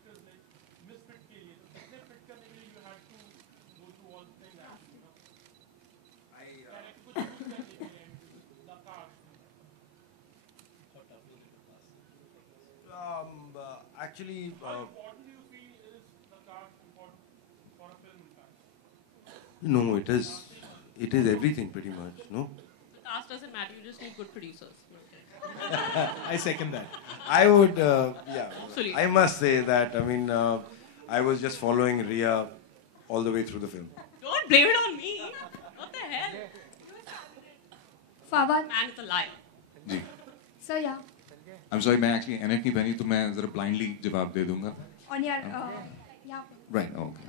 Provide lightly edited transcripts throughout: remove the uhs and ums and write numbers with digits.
characters like misfit के लिए तो कितने fit करने के लिए you had to go through all the things actually, you know? Character को choose करने के लिए the cast. Actually, How important do you feel is the cast important for a film? In fact? no, it is everything pretty much, no? The cast doesn't matter. You just need good producers. I second that. I would, Absolutely. I must say that, I mean, I was just following Ria all the way through the film. Don't blame it on me. What the hell? Fawad. Man is a liar. जी So yeah, I'm sorry, मैं actually एनेट नहीं पहनी तो मैं जरा blindly जवाब दे दूंगा. on your yeah. Right, okay.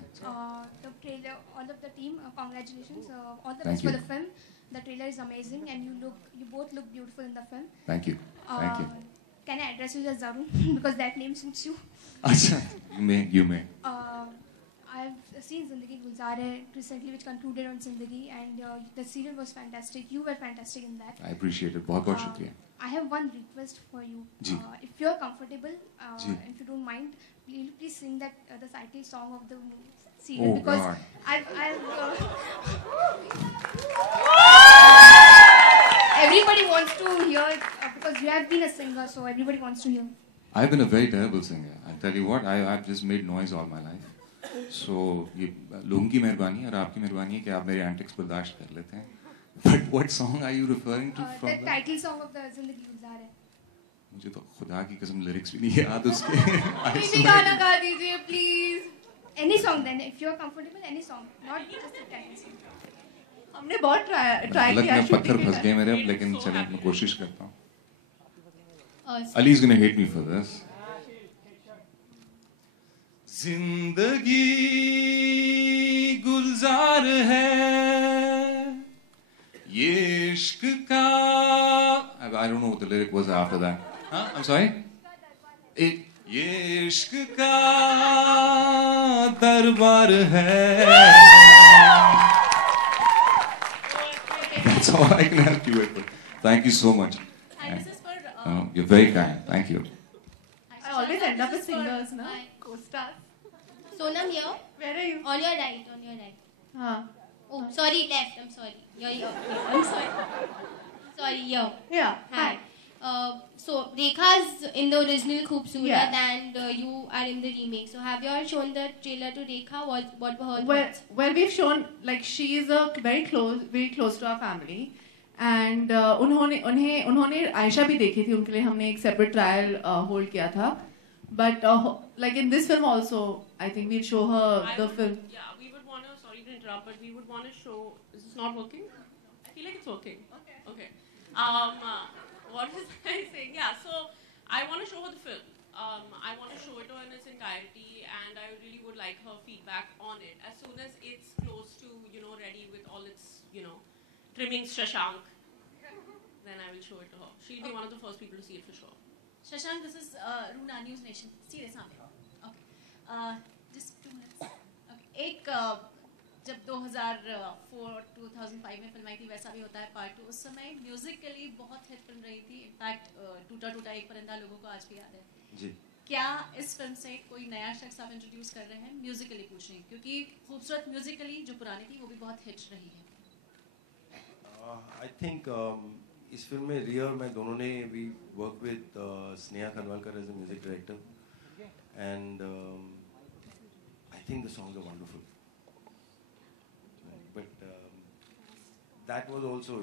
The trailer, all of the team, congratulations, all the Thank best for you. the film. The trailer is amazing, and you both look beautiful in the film. Thank you. Thank you. Can I address you as Zarun because that name suits you? अच्छा, you may. I've seen Zindagi Gulzar Hai recently, which concluded on Zindagi, and the serial was fantastic. You were fantastic in that. I appreciate it. बहुत बहुत शुक्रिया. I have one request for you. Ji. If you're comfortable, ji. if you don't mind, please sing that the title song of the serial Oh, because God. everybody wants to hear because you have been a singer, so everybody wants to hear. I've been a very terrible singer. I tell you what, I've just made noise all my life. So ये लोगों की मेहरबानी और आपकी मेहरबानी है कि आप मेरे antics बर्दाश्त कर लेते हैं. But what song are you referring to from? The title song of the Zindagi Gulzar Hai. मुझे तो खुदा की कसम lyrics भी नहीं याद उसके. किसी गाना गा दीजिए please. Any song then, if you're comfortable, any song, not just the title song. हमने बहुत ट्राई अलग किया में पत्थर shooting के फंस time. गए मेरे अब लेकिन चलो मैं कोशिश करता हूँ. Uh, Ali's gonna hate me for this. जिंदगी गुलजार है ये इश्क का. I don't know what the lyric was after that. Huh? I'm sorry? ये इश्क का दरबार है. That's all I can help you with. Thank you so much. And this is for You're very kind. Thank you. I always end up with singers, no? Co-stars. Sonam here. Where are you? On your right, on your right. हाँ. Oh, sorry, left. I'm sorry. You're here. I'm sorry. Sorry, here. Yeah. Hi. So Rekha's in the original Khoobsurat Yeah. and you are in the remake. So have you all shown the trailer to Rekha? What were her Well, thoughts? well, we've shown like she is a very close to our family, and उन्होंने आयशा भी देखी थी. उनके लिए हमने एक separate trial hold किया था. But like in this film also, I think we'll show her the film. Yeah, we would want to. Sorry to interrupt, but we would want to show. Is this not working? I feel like it's working. Okay. What was I saying? Yeah. So I want to show her the film. I want to show it to her in its entirety, and I really would like her feedback on it. As soon as it's close to, ready with all its, trimmings, Shashank, then I will show it to her. She'll be one of the first people to see it for sure. Shashank, this is Runa News Nation. Serious, okay. Just 2 minutes. Okay. एक जब 2004-2005 में film आई थी वैसा भी होता है part 2. उस समय म्यूजिकली बहुत हिट फिल्म रही थी. इनफैक्ट टूटा टूटा एक परिंदा लोगों को आज भी याद है. जी. क्या इस फिल्म से कोई नया शख्स आप इंट्रोड्यूस कर रहे हैं म्यूजिकली पूछ रही हैं क्योंकि खूबसूरत म्यूजिकली जो पुरानी थी वो भी बहुत हिट रही है. I think इस फिल्म में रिया और मैं दोनों ने we work with Sneha खनवालकर as a music director, and I think the songs are wonderful. But that was also,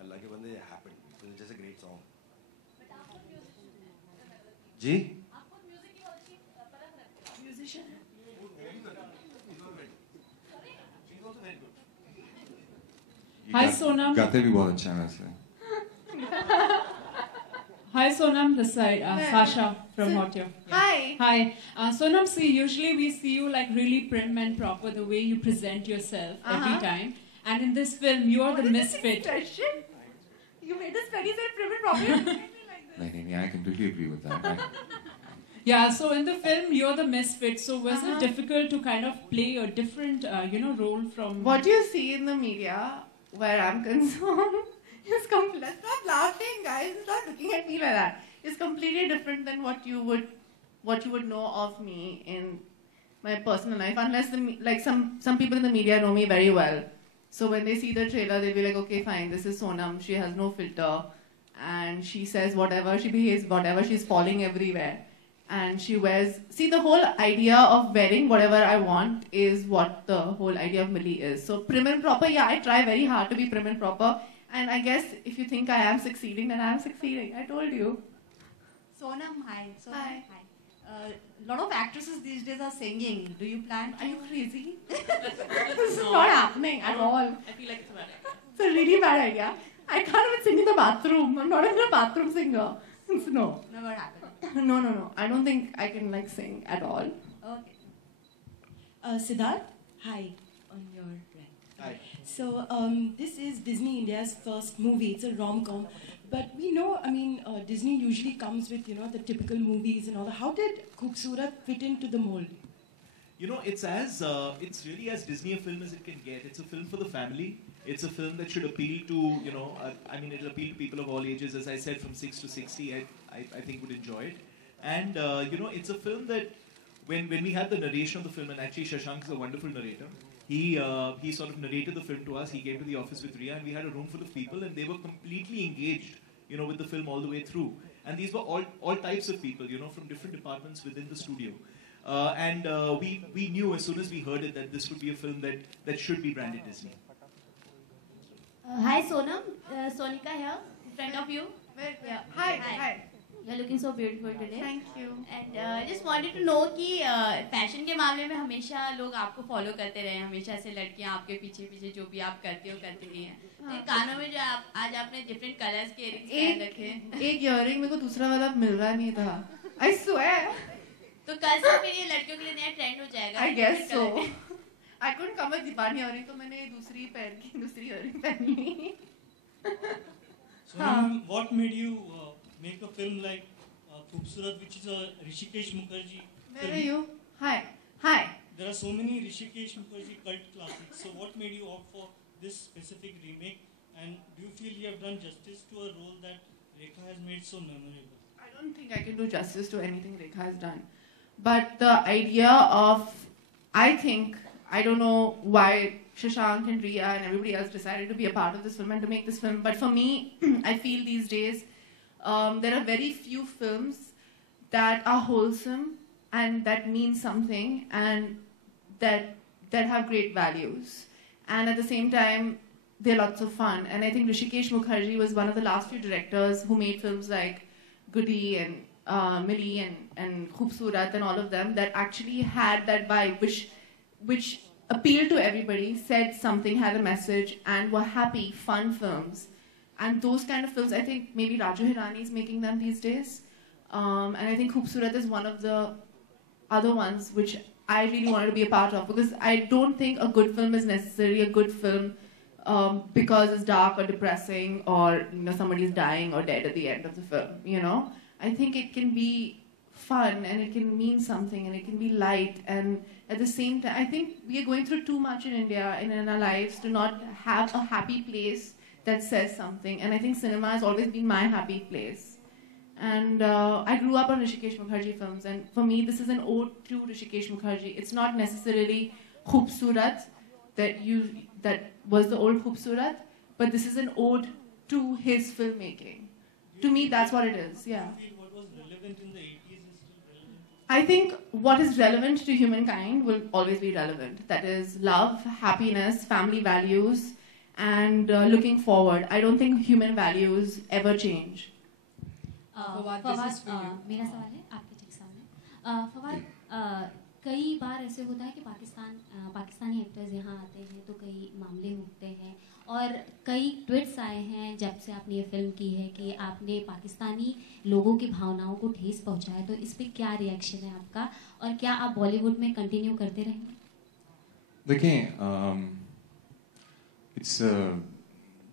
Allah के बंदे happened. It was just a great song. Ji? Musician. Hi Sonam. गाते भी बहुत अच्छा है वैसे. Hi Sonam, this side, Sasha from Hotio. Hi. Hi. Sonam, see, usually we see you like really prim and proper, the way you present yourself every time. And in this film, you are the misfit. You made us very prim and proper. नहीं, I completely agree with that. Yeah, so in the film, you're the misfit. So was it difficult to kind of play a different, role from... What you see in the media, where I'm concerned, is completely... Stop laughing, guys. Stop looking at me like that. It's completely different than what you would what you would know of me in my personal life, unless some people in the media know me very well. So when they see the trailer, they'll be like, okay, fine, this is Sonam. She has no filter, and she says whatever, she behaves whatever, she's falling everywhere, and she wears. See, the whole idea of wearing whatever I want is what the whole idea of Millie is. So prim and proper, yeah, I try very hard to be prim and proper, and I guess if you think I am succeeding, then I am succeeding. I told you. Sonam, hi. Sonam, Hi. Lot of actresses these days are singing. Do you plan? Are you crazy? This is not happening at all. I feel like it's a bad idea. It's a really bad idea. I can't even sing in the bathroom. I'm not even a bathroom singer. No. Never happened. No. I don't think I can sing at all. Okay. Siddharth, hi, on your right. Hi. So this is Disney India's first movie. It's a rom-com, but we know, Disney usually comes with the typical movies and all that. How did Khoobsurat fit into the mold? It's really as Disney a film as it can get. It's a film for the family. It's a film that should appeal to, it'll appeal to people of all ages. As I said, from 6 to 60, I think would enjoy it. And, it's a film that when we had the narration of the film, and actually Shashank is a wonderful narrator, he sort of narrated the film to us. He came to the office with Ria, and we had a room full of people, and they were completely engaged, with the film all the way through. And these were all types of people, from different departments within the studio. We knew as soon as we heard it that this would be a film that should be branded Disney. Hi Sonam, Sonika here, in front of you. Yeah. Hi. You're looking so beautiful today. Thank you. And I just wanted to know कि fashion के मामले में हमेशा लोग आपको follow करते रहे, हमेशा से लड़कियां आपके पीछे जो भी आप करती रही हैं. तो कानों में जो आज आपने डिफरेंट कलर्स के इयररिंग्स पहन रखे. एक इयररिंग मेरे को दूसरा वाला मिल रहा नहीं था. I swear. तो कल से फिर ये लड़कियों के लिए नया ट्रेंड हो जाएगा. I guess so. I couldn't come with दीपानी इयररिंग, तो मैंने दूसरी इयररिंग पहन ली. So what made you make a film like Khoobsurat, which is a Hrishikesh Mukherjee film? Where are you? Hi. There are so many Hrishikesh Mukherjee cult classics. So what made you opt for this specific remake? And do you feel you have done justice to a role that Rekha has made so memorable? I don't think I can do justice to anything Rekha has done. But the idea of, I don't know why Shashank and Ria and everybody else decided to be a part of this film and to make this film. But for me, I feel these days, there are very few films that are wholesome and that mean something and that have great values. And at the same time, they're lots of fun. And I think Hrishikesh Mukherjee was one of the last few directors who made films like Goody and Millie and Khoobsurat and all of them that actually had that vibe, which appealed to everybody, said something, had a message, and were happy, fun films. And those kind of films, I think maybe Raju Hirani is making them these days. And I think Khoobsurat is one of the other ones which I really wanted to be a part of, because I don't think a good film is necessarily a good film because it's dark or depressing or somebody's dying or dead at the end of the film. I think it can be fun and it can mean something and it can be light, and at the same time I think we are going through too much in India and in our lives to not have a happy place that says something, and I think cinema has always been my happy place. And I grew up on Hrishikesh Mukherjee films, and for me this is an ode to Hrishikesh Mukherjee. It's not necessarily Khoobsurat that was the old Khoobsurat, but this is an ode to his filmmaking. To me, that's what it is. Yeah. Do you feel what was relevant in the 80s is still relevant? I think what is relevant to humankind will always be relevant. That is love, happiness, family values, and looking forward. I don't think human values ever change. Fawad, मेरा सवाल है आपके ठीक सामने. फवाद, कई बार ऐसे होता है कि पाकिस्तानी एक्टर्स यहाँ आते हैं तो कई मामले उठते हैं, और कई ट्वीट्स आए हैं जब से आपने ये फिल्म की है कि आपने पाकिस्तानी लोगों की भावनाओं को ठेस पहुँचाया. तो इस पर क्या रिएक्शन है आपका, और क्या आप बॉलीवुड में कंटिन्यू करते रहेंगे? देखिए,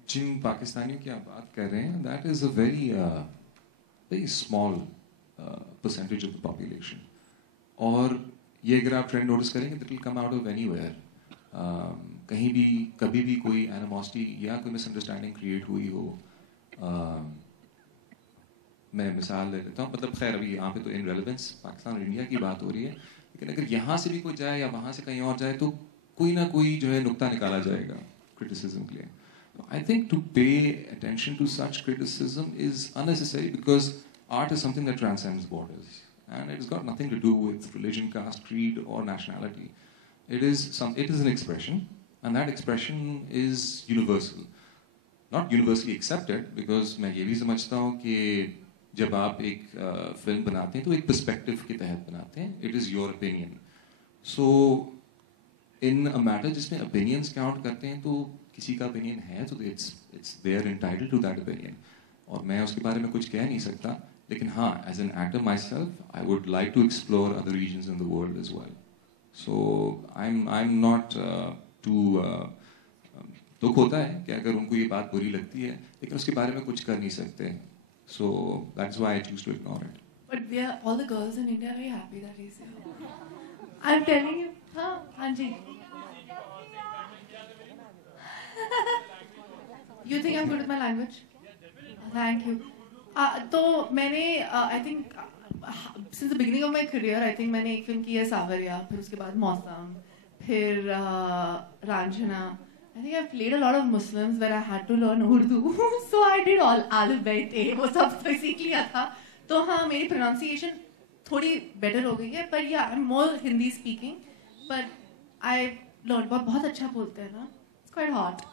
जिन पाकिस्तानियों की आप बात कर रहे हैं, that is a very small percentage of the population. और ये अगर आप ट्रेंड नोटिस करेंगे, that will come out of anywhere. कहीं भी कभी भी कोई animosity या कोई misunderstanding create हुई हो, मैं मिसाल ले लेता हूँ, मतलब खैर अभी यहाँ पे तो इनरेलेवेंस पाकिस्तान और इंडिया की बात हो रही है, लेकिन अगर यहाँ से भी कोई जाए या वहाँ से कहीं और जाए तो कोई ना कोई जो है नुक्ता निकाला जाएगा क्रिटिसिज्म के लिए. I think to pay attention to such criticism is unnecessary because art is something that transcends borders and it's got nothing to do with religion, caste, creed or nationality. It is an expression and that expression is universal. Not universally accepted because मैं ये भी समझता हूँ कि जब आप एक film बनाते हैं तो एक पर्सपेक्टिव के तहत बनाते हैं. It is your opinion. So in a matter जिसमें opinions count करते हैं तो किसी का opinion है तो it's they're entitled to that opinion. और मैं उसके बारे में कुछ कह नहीं सकता, लेकिन हाँ, as an actor myself, I would like to explore other regions in the world as well. So I'm not too दुख होता है कि अगर उनको ये बात बुरी लगती है, लेकिन उसके बारे में कुछ कर नहीं सकते. So that's why I choose to ignore it. But we are all the girls in India are very happy that he's here. I'm telling you, हाँ जी. You think I'm good with my language? Thank you. तो मैंने I think since the beginning of my career I think मैंने एक film की है सावरिया, फिर उसके बाद मौसम, फिर Raanjhanaa. I think I've played a lot of Muslims where I had to learn Urdu, so I did all Alif Bayt वो सब सीख लिया था. तो हाँ, मेरी pronunciation थोड़ी better हो गई है, but yeah, I'm more Hindi speaking, but I learned बहुत अच्छा बोलते हैं ना, it's quite hot.